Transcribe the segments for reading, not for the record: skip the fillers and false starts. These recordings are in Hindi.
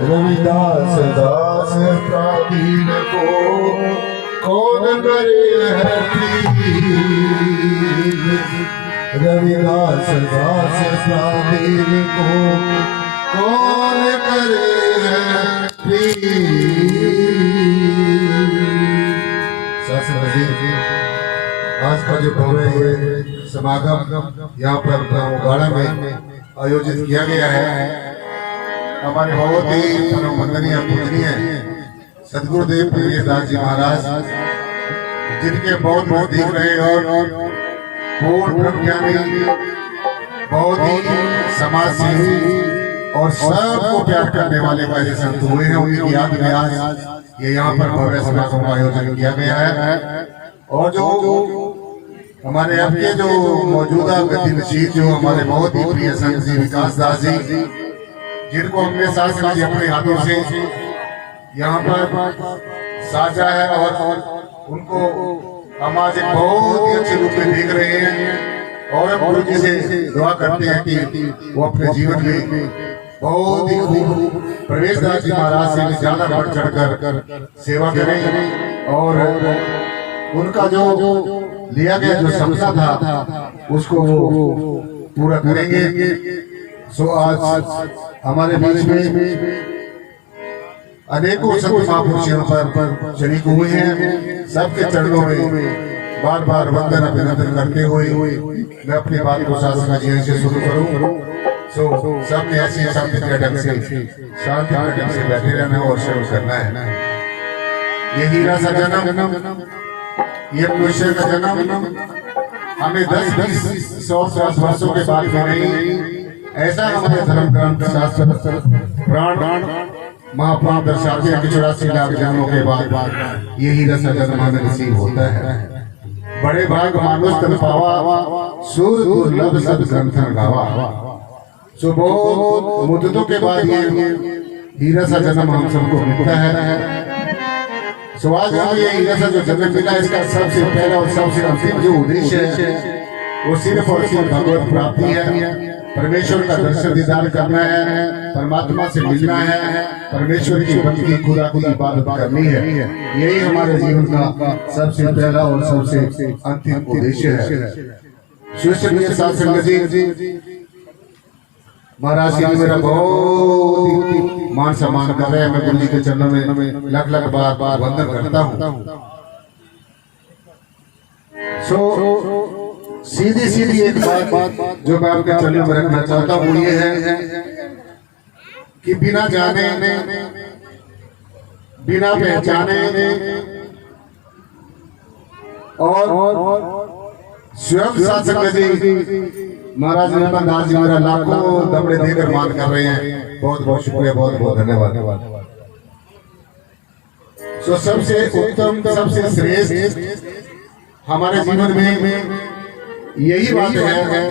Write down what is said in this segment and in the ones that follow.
रविदास दास प्राधीन को कौन करे है प्रीत। रविदास दास प्राधीन को कौन करे है प्रीत। आज का जो भव्य समागम यहाँ पर उगाड़ा में आयोजित किया गया है, हमारे बहुत ही वंदनीय पूजनीय सदगुरुदेव प्रवेशदास जी महाराज, जिनके बहुत दिख रहे और पूर्ण ब्रह्मज्ञानी, बहुत ही समाज सेवी और सबको प्यार करने वाले वाले संत हुए हैं। उनकी याद में आज ये यहाँ पर भव्य समागम का आयोजन किया गया है। और जो हमारे अब के जो मौजूदा गतिविधि जो हमारे बहुत ही प्रिय संत जी विकास दास जी, जिनको हमने साथ अपने हाथों से यहाँ पर साजा है और उनको हम आज एक बहुत ही अच्छे रूप में देख रहे हैं। और हम गुरु जी से दुआ करते हैं कि वो अपने जीवन में बहुत ही खूब प्रवेशदास जी महाराज से ज्यादा बढ़ चढ़कर सेवा करें और उनका जो लिया गया जो सपना था उसको वो पूरा करेंगे। सो आज हमारे बीच में अनेकों संत महापुरुष यहाँ पर शरीक हुए हैं। सबके चरणों में बार बार वंदन अभिनंदन करते हुए मैं अपनी बात को शासन जी से शुरू करूं। सो सबने ऐसे शांति ढंग से बैठे रहना और शुरू करना है। ये हीरा सा जन्म, ये मनुष्य का जन्म हमें 10-20-100 वर्षों के बाद में नहीं, ऐसा हमारे धर्म ग्रंथ शास्त्र प्राण महापुराण दर्शाते हैं कि 84 लाख जन्मों के बाद यही रस जन्म हमें नसीब होता है। बड़े भाग मानुष तन पावा, सुर दुर्लभ सब ग्रंथन गावा। सो बहुत मुद्दतों के बाद ये हीरा सा जन्म हम सबको मिलता है। सो आज हमें ये हीरा सा जो जन्म मिला, इसका सबसे पहला और सबसे अंतिम जो उद्देश्य है वो सिर्फ और सिर्फ भगवत प्राप्ति है। परमेश्वर का दर्शन दीदार करना है, परमात्मा से मिलना है, परमेश्वर की बंदगी खुदा की इबादत करनी है। यही हमारे जीवन का सबसे पहला और सबसे अंतिम उद्देश्य है। शिष्य साथ संगत जी महाराज जी मेरा बहुत ही मान सम्मान कर रहे हैं। मैं गुरु जी के चरणों में लख लख बार वंदन करता हूँ। सीधी एक बात जो मैं आपके चरणों में रखना चाहता हूँ ये है कि बिना जाने बिना पहचाने और स्वयं शासक जी महाराज दास जी मेरा लाखों दबड़े देकर मान कर रहे हैं। बहुत बहुत शुक्रिया, बहुत बहुत धन्यवाद। सो सबसे उत्तम सबसे श्रेष्ठ हमारे जीवन में यही बात है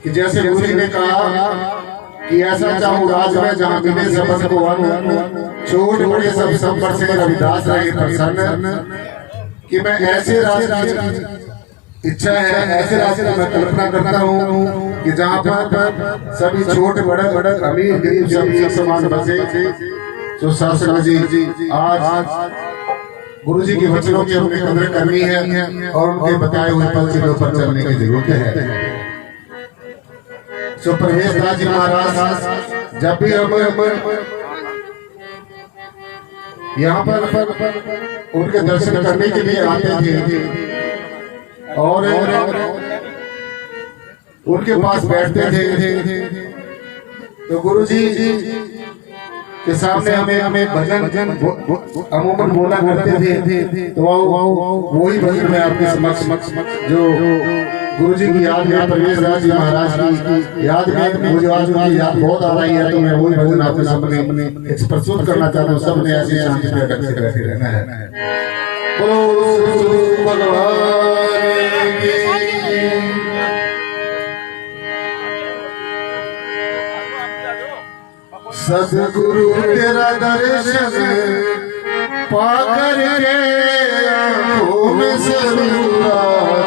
कि जैसे गुरु जी ने कहा कि ऐसा चाहूं राज में जहां मिले सबन को वन, छोट बड़े सब संपर से रविदास रहे प्रसन्न। कि मैं ऐसे राज की इच्छा है, ऐसे राज की मैं कल्पना करता हूँ कि जहाँ पर सभी छोटे बड़े अमीर गरीब सभी एक समान बसे। तो शासन जी आज गुरु जी के वचनों की हमने कदर करनी है और उनके बताए हुए पल चिन्हों पर चलने की जरूरत है। सो प्रवेशदास जी महाराज जब भी हम यहाँ पर उनके दर्शन करने के लिए आते थे और उनके पास बैठते थे तो गुरु जी के सामने हमें भजन अमूमन बोला करते थे। तो वही भजन में आपके समक्ष जो गुरु जी की याद में प्रवेशदास जी महाराज की याद में मुझे आज उनकी याद बहुत आ रही है। तो मैं वही भजन आपके सामने प्रस्तुत करना चाहता हूँ। सबने ऐसे शांति से बैठे रहना है। बोलो भगवान सदगुरु तेरा दर्शन पाकर के आँखों में से नूर आ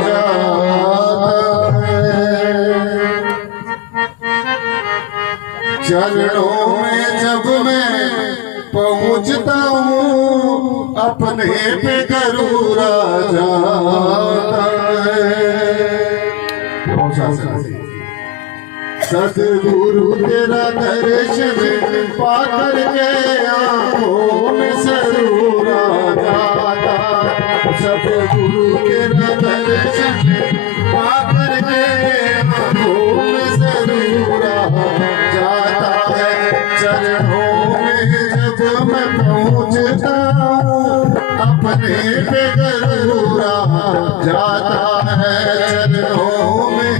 जाता है। चरणों में जब मैं पहुंचता हूँ अपने पे गरूर आ जाता है। सतगुरु तेरा दर्शन पाकर के आंखों में सरूर आ जाता। सतगुरु तेरा दर्शन पाकर के आंखों में सरूर आ जाता है। चरणों में जब मैं पहुंचता हूँ अपने पे गरूर आ जाता है। चरणों में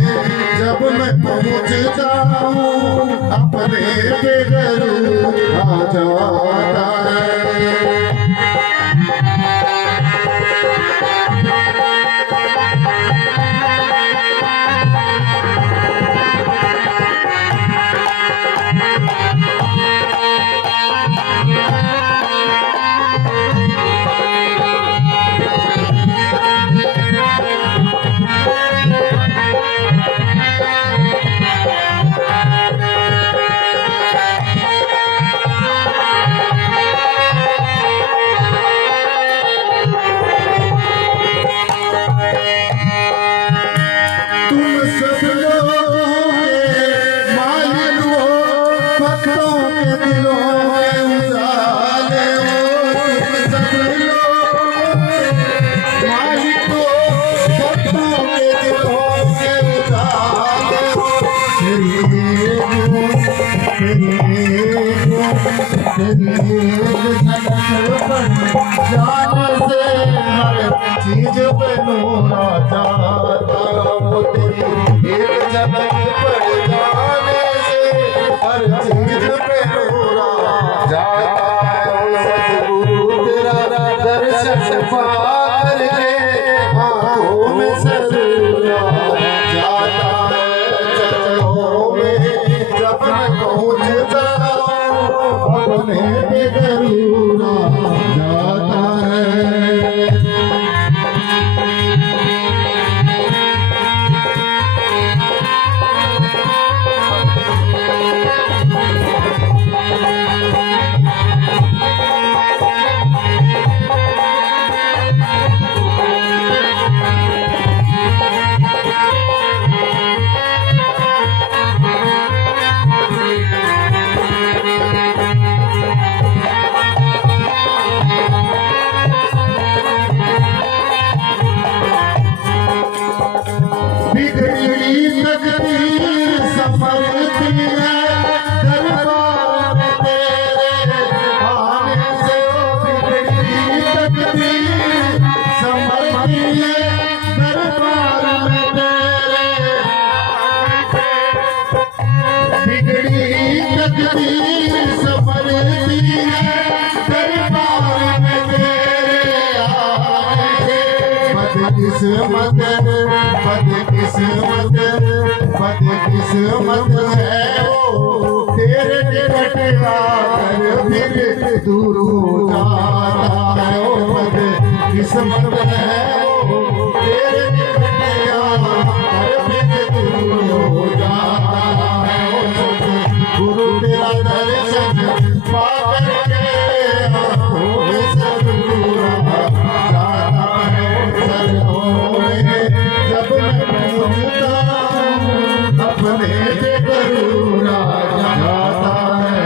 जब मैं पहुंचता हूँ अपने पे गरूर आ जाता है। जाने से हर चीज पे नूर आ जाता। वो तेरी एक झलक पड़ जाने से हर चीज पे नूर आ जाता। सतगुरु तेरा दर्शन पाकर के आंखों में सरूर आ जाता है। चरणों में जब मैं पहुंचता अपने पे गरूर आ जाता है। बदकिस्मत है वो तेरे निकट आकर फिर दूर हो जाता है। वो बदकिस्मत है वो तेरे निकट आकर फिर दूर हो जाता है। वो गुरु तेरा दर्शन पाकर के आंखों में सरूर आ जाता है। चरणों में जब मैं पहुंचता अपने पे गरूर आ जाता है।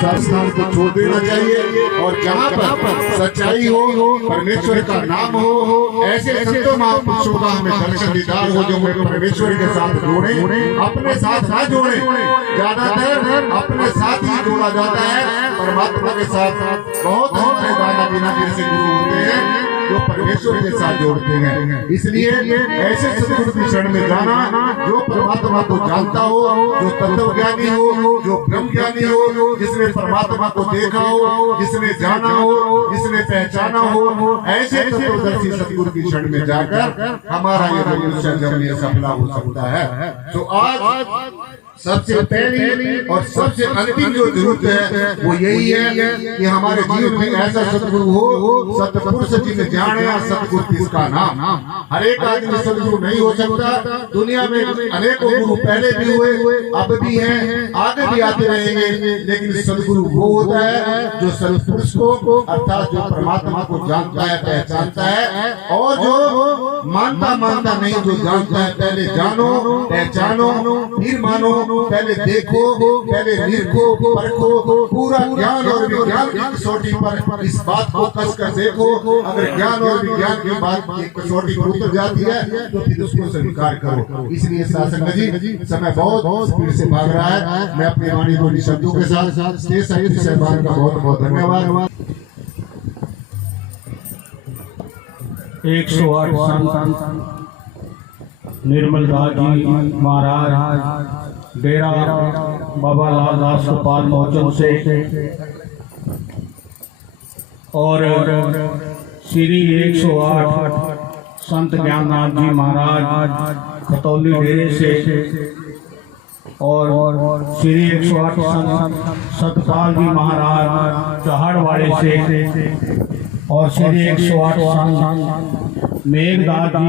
संस्थान को छोड़ देना चाहिए और जहाँ पर सच्चाई हो, परमेश्वर का नाम हो, ऐसे संतों महापुरुषों का हमें दर्शन दीदार हो जो हमें परमेश्वर के साथ जोड़े, अपने साथ ना जोड़े। ज्यादातर अपने साथ ही जोड़ा जाता है, परमात्मा के साथ बहुत हमारे दादा बिना जैसे गुरु होते हैं जो परमेश्वर के साथ जोड़ते हैं। इसलिए ऐसे सदगुरु की शरण में जाना जो परमात्मा को जानता हो, जो तत्वज्ञानी हो, जो ब्रह्म ज्ञानी हो, जिसने परमात्मा को देखा हो, जिसने जाना हो, जिसने पहचाना हो, ऐसे तत्वदर्शी सदगुरु की शरण में जाकर हमारा ये मनुष्य जन्म सफला हो सकता है। तो आज सबसे पहली और सबसे अंतिम जो जरूरत है वो यही है कि हमारे जीवन में ऐसा सदगुरु हो, सतपुरुष जिन्हें जाने सतगुरु किसका नाम। हर एक आदमी सदगुरु नहीं हो सकता। दुनिया में अनेकों गुरु पहले भी हुए, अब भी हैं, आगे भी आते रहेंगे, लेकिन सदगुरु वो होता है जो सतपुरुष को अर्थात जो परमात्मा को जानता है, पहचानता है, और जो मानता नहीं, जो जानता है पहले जानो, पहचानो, फिर मानो, पहले देखो, पहले निरखो, परखो, पूरा ज्ञान और विज्ञान की कसौटी पर इस बात को कस कर देखो। अगर ज्ञान और विज्ञान की बात की कसौटी पर उतर जाती है तो फिर उसको स्वीकार करो। इसलिए शासक जी समय बहुत स्पीड से भाग रहा है। मैं अपनी वाणी को शब्दों के साथ स्टेज साहित्य साहबान का बहुत बहुत धन्यवाद। 108 संत निर्मल दास जी महाराज डेरा बाबा लाल दास गोपाल मोचन से और श्री 108 संत ज्ञाननाथ जी महाराज खतौली डेरे से और श्री 108 संत सतपाल जी महाराज चहाड़वाड़े से और श्री 108 संत मेघदास जी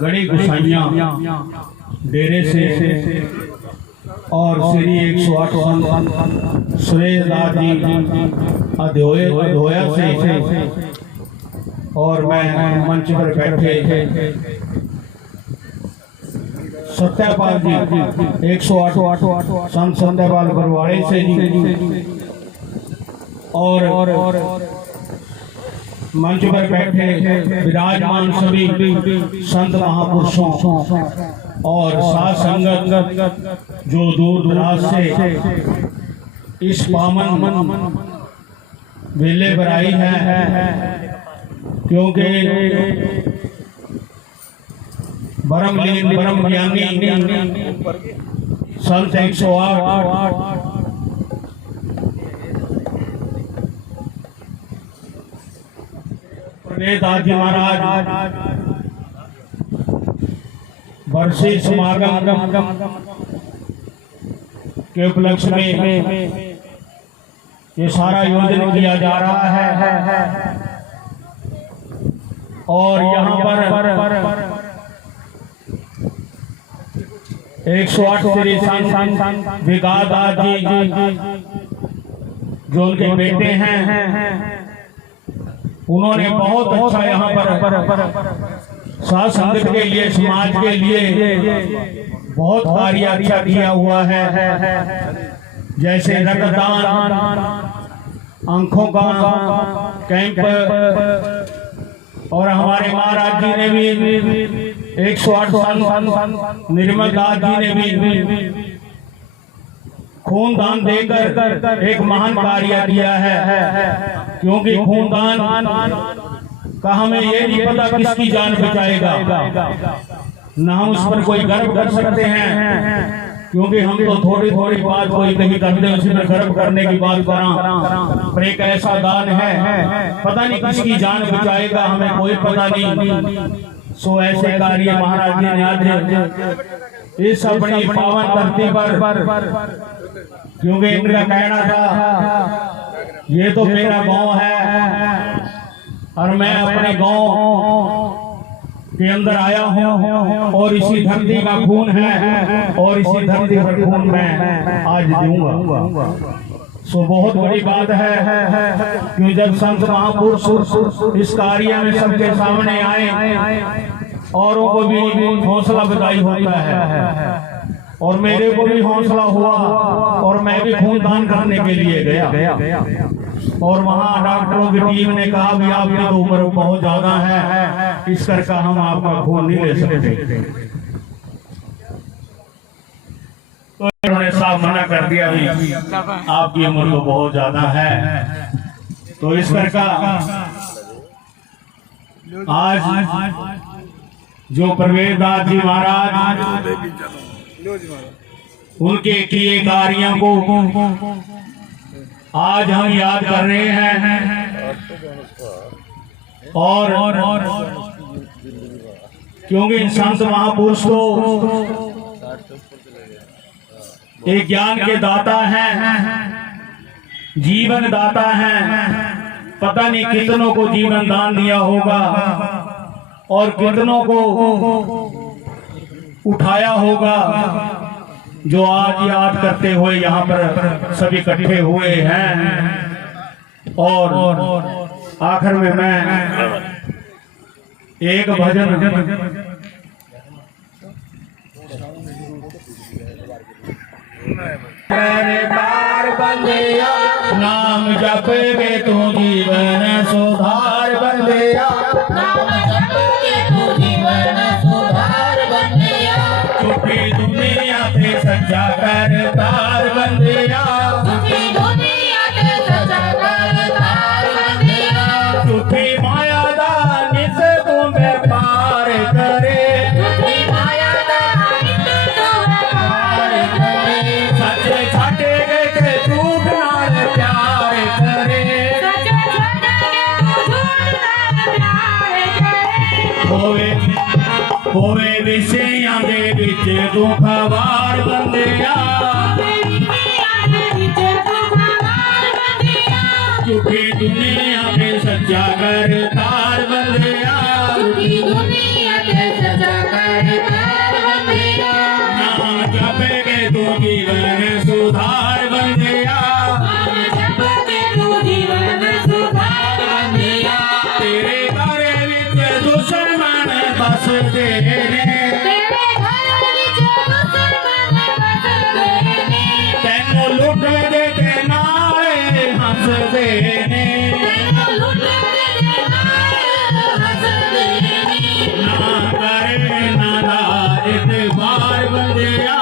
गड़ी गुसाइया डेरे से और श्री 108 संत सुरेश दास जी अधोया से और मैं मंच पर बैठे सत्यपाल जी 108 संत सत्यपाल बरवाड़े से जी और मंच पर बैठे विराजमान सभी संत महापुरुषों और साथ संगत जो दूर दराज से इस पावन वेले पर आई है, क्योंकि परमलीन परम ज्ञानी संत 108 दास जी महाराज वर्षी समागम के उपलक्ष्य में ये सारा आयोजन किया जा रहा है और यहाँ पर 108 श्री संत विकास दास जी जो उनके बेटे हैं, उन्होंने बहुत अच्छा यहाँ पर साथ संगत के लिए, समाज के लिए बहुत कार्य अच्छा किया हुआ है। जैसे रक्तदान, आंखों का कैंप, और हमारे महाराज जी ने भी 108 साल, निर्मल दास जी ने भी खून दान देकर एक महान कार्य किया है। क्योंकि खून दान का हमें ये नहीं पता किसकी जान बचाएगा, न हम उस पर कोई गर्व कर सकते हैं। क्योंकि हम तो थोड़ी थोड़ी बात कोई कहीं करते हैं, उसी पर गर्व करने की बात करा, पर एक ऐसा दान है पता नहीं किसकी जान बचाएगा, हमें कोई पता नहीं। सो ऐसे कार्य महाराज जी ने आज इस अपनी पावन धरती पर, क्योंकि इनका कहना था ये तो मेरा गांव है और मैं अपने गांव के अंदर आया हूँ और इसी धरती का खून है और इसी धरती पर खून मैं आज दूंगा। सो बहुत बड़ी बात है कि जब संत महापुरुष इस कार्य में सबके सामने आए, औरों को भी हौसला बधाई होता है और मेरे को भी हौसला हुआ और मैं भी खून दान करने के लिए गया। और वहाँ डॉक्टरों की टीम ने कहा भी आपकी तो उम्र बहुत ज्यादा है, इस करके हम आपका खून नहीं ले सकते। तो उन्होंने साफ मना कर दिया भी आपकी उम्र तो बहुत ज्यादा है। तो इस करके आज जो प्रवेश दास जी महाराज उनके किए कार्यों को आज हम याद कर रहे हैं। और क्योंकि संत महापुरुष तो एक ज्ञान के दाता हैं, जीवन दाता हैं। पता नहीं कितनों को जीवन दान दिया होगा और कितनों को उठाया होगा, जो आज याद करते हुए यहाँ पर सभी इकट्ठे हुए हैं। और आखिर में मैं एक भजन बार बंदिया, नाम जपे तू जीवन सुधार बंदिया, नाम जपे तू जीवन सुधार बंदिया, झूठी दुनिया से सच्चा करतार बंदिया, झूठी दुनिया से सच्चा करतार बंदिया, झूठी माया दा निस तू व्यापार करे, झूठी माया दा निस तू व्यापार करे, सच छाटे के झूठ नाल प्यार करे, सच छाटे के झूठ नाल प्यार करे, होवे विषयां दे विच दुखवार बंदिया, झूठी दुनिया में सच्चा करतार बंदिया, झूठी दुनिया से सच्चा करतार बंदिया, नाम जपे के तू जीवन सुधार बंदिया, नाम जपे तू जीवन सुधार बंदिया, तेरे घर विच दुश्मन बसदे ने, तेरे घर विच दुश्मन बसदे ने, तैनूं लुटदे ते नाले हंसदे ने, तैनूं लुटदे ते नाल हंसदे ने, ना करे ना दा इतबार बंदिया,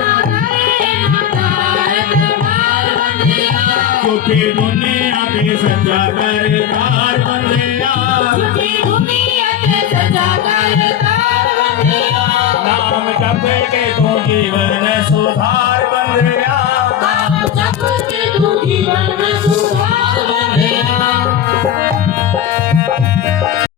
ना करे ना तार एतबार बंदिया, झूठी दुनिया में सच्चा करतार बंदिया, झूठी दुनिया से सच्चा करतार बंदिया, नाम जपे के तू जीवन